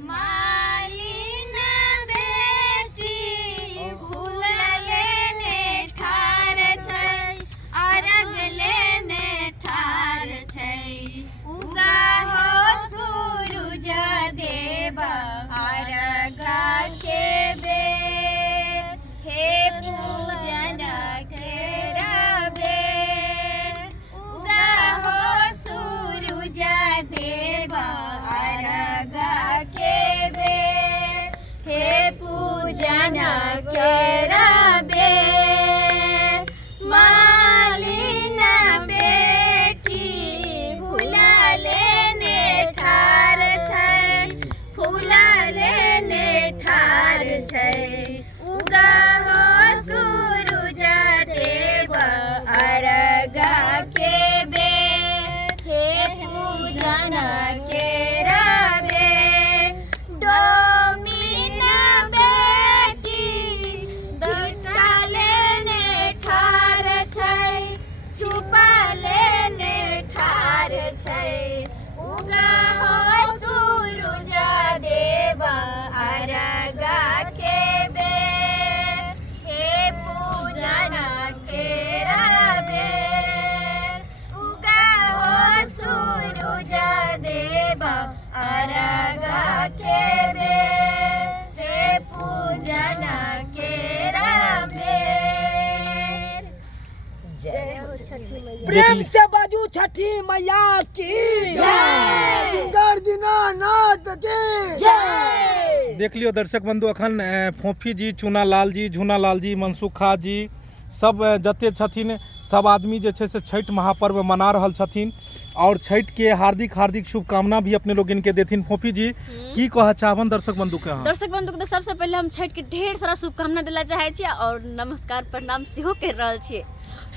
मालिन बेटी भूलले ने ठार छै, अरग लेने ठार छै। उगा हो सूरज देव अरग के बेर, हे पूजन केरबे। उगा हो सूरज देव अरग के बेर, हे पूजन केरबे। मालिन बेटी भूलले ने ठार छै, फूलले ने ठार छै। उगा हो सूरज देव अरग के बेर, हे पूजन केरबे। डोमिन बेटी जुटले ने ठार छै, छुपले ने ठार छै। उगा हो सूरज देव अरग के बेर, हे पूजन केरबे। उगा हो सूरज देव अरग के बेर, हे पूजन केरबे। जय हो छठी मैया। प्रेम से बाजू छठी मैया की जय, इंदर दीनानाथ की जय। देख लियो दर्शक बंधु, अखन फोफी जी, चूनालाल जी, झूनालाल जी, मनसुखा जी सब जते छथिन सब आदमी जे छै से छठ महापर्व मना रहल छथिन और छठ के हार्दिक हार्दिक शुभकामना भी अपने लोग इनके देथिन। फोफी जी की कह चाहबन दर्शक बंधु के? दर्शक बंधु के सबसे पहले हम छठ के ढेर सारा शुभकामना दिला चाहे छी और नमस्कार प्रणाम सेहो कर रहल छी।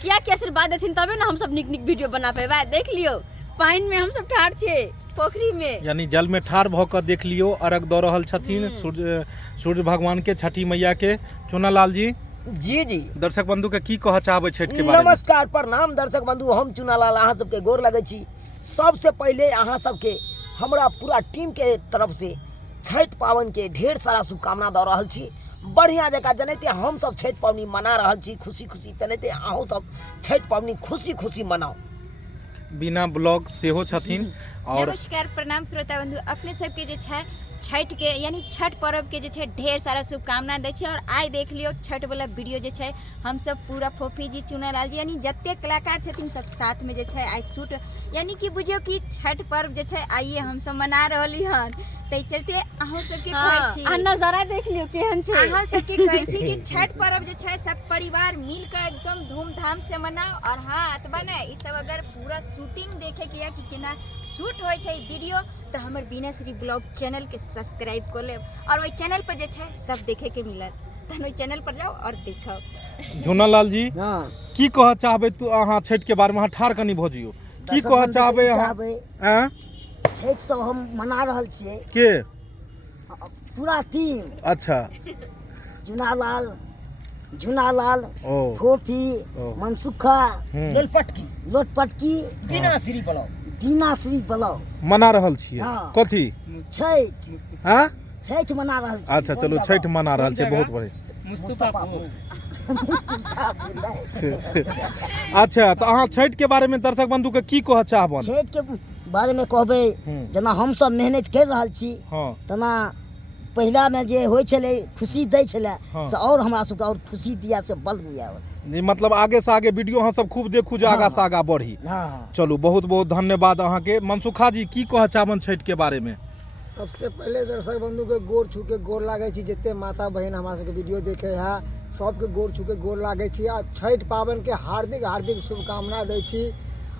किया कि आशीर्वाद देथिन तबे ना हम सब निक निक वीडियो बना पेबा। देख लियो पानी में हम सब ठाड़ छिए, पोखरी में यानी जल में ठाड़ भ के देख लियो अर्घ द रहल छथिन सूर्य भगवान के, छठी मैया के। चूनालाल जी जी जी दर्शक बंधु के की कह चाहबे छठ के बारे में? नमस्कार प्रणाम दर्शक बंधु, हम चूनालाल अहाँ सबके गोर लगै छी। सबसे पहले अहाँ सबके हमरा पूरा टीम के तरफ से छठ पावन के ढेर सारा शुभकामना दऽ रहल छी। बढ़िया जगह जनाते हम सब छठ पावनी मना रहल छी खुशी खुशी, तेनाहिते अहूँ सब छठ पावनी खुशी खुशी मनाओ। बिना ब्लॉग सेहो छथिन और नमस्कार प्रणाम श्रोता बंधु, अपने सबके जे छै छठ के यानी छठ पर्व के जे छै ढेर सारा शुभकामना दै छै। और आइ देख लियो छठ वाला वीडियो जे छै हम सब पूरा फोफी जी, चूनालाल जी यानी जते कलाकार छथिन सब साथ में जे छै आइ शूट, यानी कि बुझियो कि छठ पर्व जे छै आइए हम सब मना रहली हन। तै चलते अहूँ सबके कहै छी, आ नजारा देख लियो केहन छै। अहाँ सबके कहै छी कि छठ पर्व जे छै सब परिवार मिल के एकदम धूमधाम से मनाओ। और हाँ अतबा ने ई सब अगर पूरा शूटिंग देखे के या कि केना शूट होय छै वीडियो तो हमर बीनाश्री ब्लॉग चैनल के सब्सक्राइब कर लेब और ओइ चैनल पर जे छै सब देखे के मिलत। तहन ओइ चैनल पर जाओ और देखो। झूनालाल जी हां की कह चाहबे तू अहाँ छठ के बारे में? ठाड़ कनी भजियो की कह चाहबे अहाँ? छठ सब हम मना रहल छियै के पूरा टीम। अच्छा झूनालाल ओ फोफी ओ। मनसुखा लोटपटकी बीनाश्री ब्लॉग मना रहल छियै। हाँ। कथी छठ हां छठ मना रहल छी। अच्छा चलो छठ मना रहल छै, बहुत बढ़िया। अच्छा तो अहाँ छठ के बारे में दर्शक बंधु के की कह चाहबन? छठ के बारे में कहबै जेना हम सब मेहनत कर रहल छी हां तना पहिला में जे होय छले खुशी दै छले हाँ। से और हमरा सबके और खुशी दिया से बल बुझा। मतलब आगे से आगे वीडियो अहाँ सब खूब देखू जे आगा से आगा बढ़ी। हाँ चलू बहुत बहुत धन्यवाद अहाँ के। मनसुखा जी की कह चाहबन छठ के बारे में? सबसे पहले दर्शक बंधु के गोर छू के गोर लागे छी, जते माता बहन हमरा सबके वीडियो देखे है सबके गोर छू के गोर लागे छी आ छठ पावन के हार्दिक हार्दिक शुभकामना दै छी।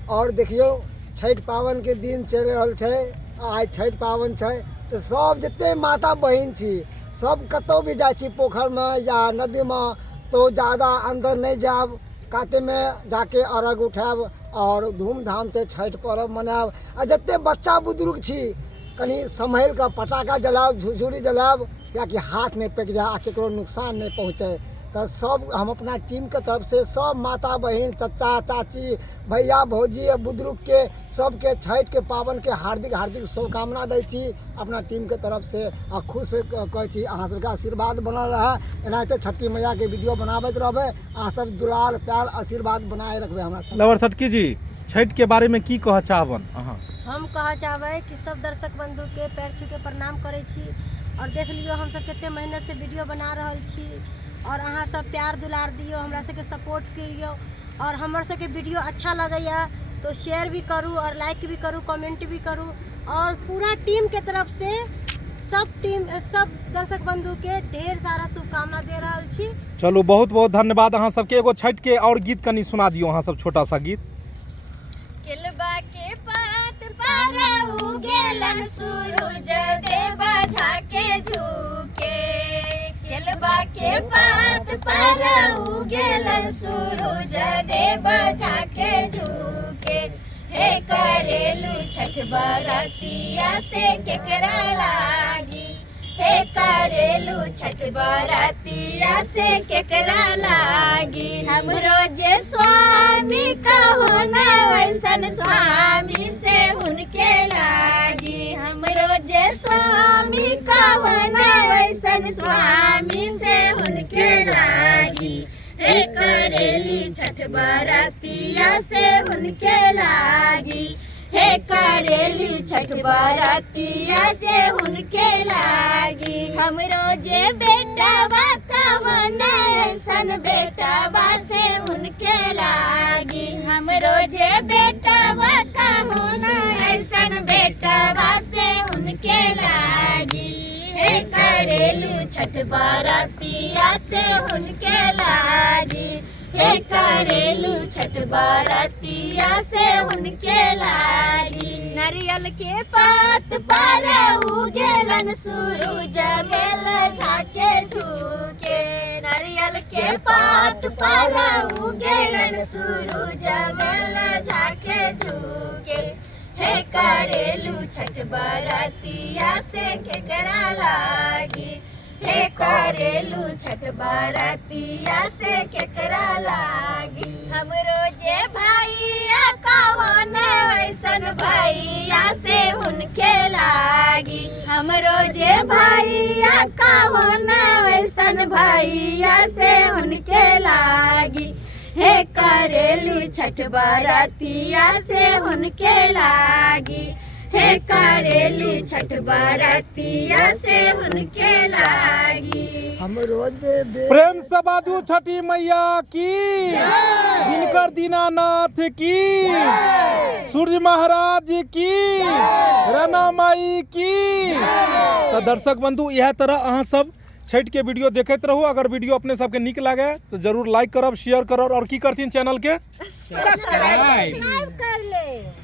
और देखियो छठ पावन के दिन चल रहल छै, आज छठ पावन छै तो सब जते माता बहन छी सब कतौ भी जाइ छी पोखर में या नदी में तो ज़्यादा अंदर नहीं जाब, काते में जाके अर्घ उठाब और धूमधाम से छठ पर्व मनाब। आ जते बच्चा बुजुर्ग छी कनी संभल के पटाखा जलाब, झुरझुरी जलाब, ताकि हाथ में पक जाए आ केकरो नुकसान नहीं पहुँचे। तो सब हम अपना टीम के तरफ से सब माता बहन, चचा चाची, भैया भौजी बुजुर्ग के सबके छठि के पावन के हार्दिक हार्दिक शुभकामना दै छी अपना टीम के तरफ से। आ खुश कहै छी अहाँ सबके आशीर्वाद बनल रहे, एनाहिते छठी मैया के वीडियो बनाबैत रहबै, अहाँ सब दुलार प्यार आशीर्वाद बनाए रखबै हमरा सब। लवर सटकी जी छठ के बारे में की कह चाहबन अहाँ? हम कह चाहबै कि सब दर्शक बंधु के पैर छू के प्रणाम करै छी और देख लियो हम सब कते मेहनत से वीडियो बना रहल छी और अहाँ सब प्यार दुलार दियो, हमरा सबके सपोर्ट करियो और हमर सबके वीडियो अच्छा लगैया तो शेयर भी करू और लाइक भी करू, कमेंट भी करू और पूरा टीम के तरफ से सब दर्शक बंधु के ढेर सारा शुभकामना दे रहल छी। चलो बहुत बहुत धन्यवाद अहाँ सबके। एगो छठ के और गीत कनी सुना दियो अहाँ सब, छोटा सा गीत। केलबा के पात पर उगेलन सूरज देव झाके झुके, केलबा के पात पर उगेलन सूरज देव झाके झुके, हे करेलू छठ बरतिया से केकरा लागी, हे करेलू छठ बरतिया से केकरा लागी, हमरो जे स्वामी कहो न वैसन स्वामी से उनके लागी, हमरो जे स्वामी कहो न वैसन स्वामी से उनके लागी, हे करेली छठ बरतिया से उनके लागी, हे करेली छठ बरतिया से उनके लागी, हमरो जे बेटवा कवन ऐसन बेटवा से उनके लागी, हमरो जे बेटवा कवन ऐसन बेटवा से उनके लागी, हे करेलू छठ बरतिया से उनके लागी, हे करेलू छठ बरतिया से उनके लागी, नारियल के पात पर उगेलन सूरज बेल झाके झुके, नारियल के पात पर उगेलन सूरज बेल झाके झुके, हे करेलू छठ बरतिया से केकरा लागी, हे करेलू छठ बरतिया से केकरा लागी, हमरो जे भैया कवन वैसन भैया से उनके लागी, हमरो जे भैया कवन वैसन भैया से उनके लागी, हे करेलू छठ बरतिया से उनके लागी, हे करेलू छठ बरतिया से उनके लागी, हमरो जे प्रेम से बाजू छठी मैया की, दिनकर दीनानाथ की, सूर्य महाराज की, राना माई की। तो दर्शक बंधु यह तरह अहाँ सब छठ के वीडियो देखते रहो। अगर वीडियो अपने सबके निक लागे तो जरूर लाइक करब, शेयर करब और की करथिन चैनल के सब्सक्राइब कर ले।